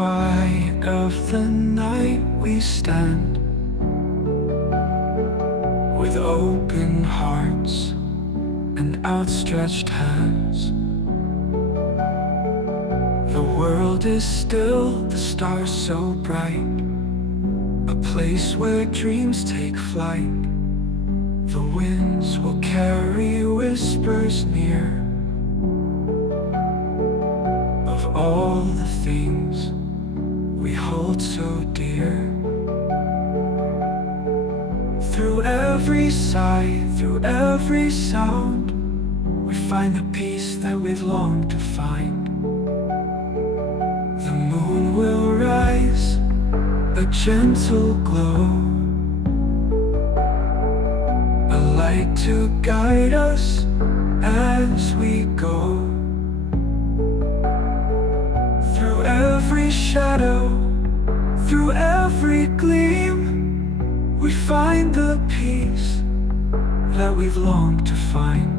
quiet of the night we stand, with open hearts and outstretched hands. The world is still, the stars so bright, a place where dreams take flight. The winds will carry whispers near of all the things we hold so dear. Through every sigh, through every sound, we find the peace that we've longed to find. The moon will rise, a gentle glow, a light to guide us as we go. Through every shadow, through every gleam, we find the peace that we've longed to find.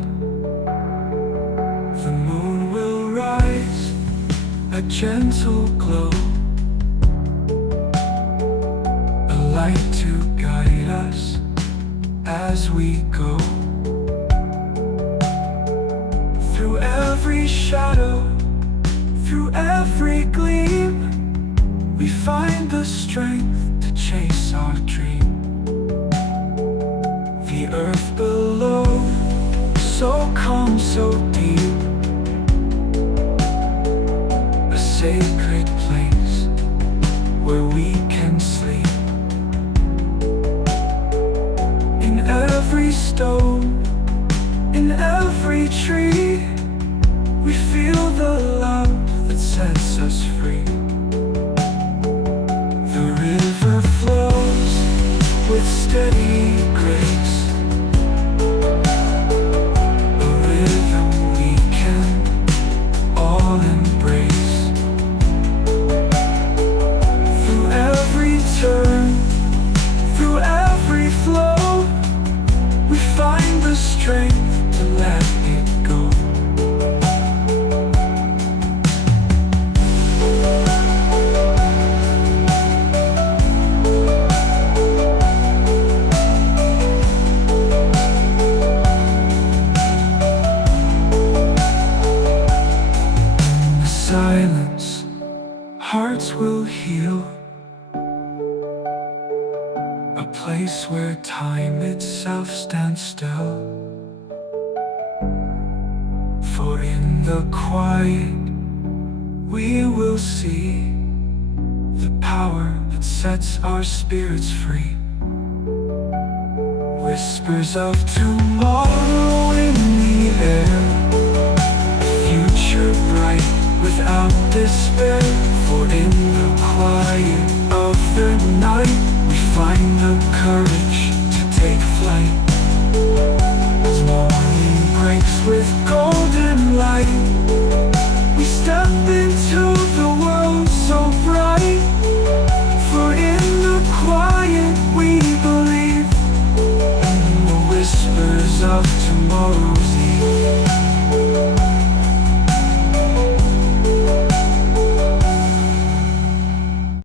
The moon will rise, a gentle glow, a light to guide us as we go. Through every shadow, through every gleam, we find the strength to chase our dream. The earth below, so calm, so deep, a sacred place where we can sleep. In every stone, in every tree, we feel the love that sets us free. The river flows with steady grace, a rhythm we can all embrace. Through every turn, through every flow, we find the strength to let it go. Silence, hearts will heal, a place where time itself stands still. For in the quiet we will see the power that sets our spirits free. Whispers of tomorrow in the air, a future bright without despair. For in the quiet of the night we find the courage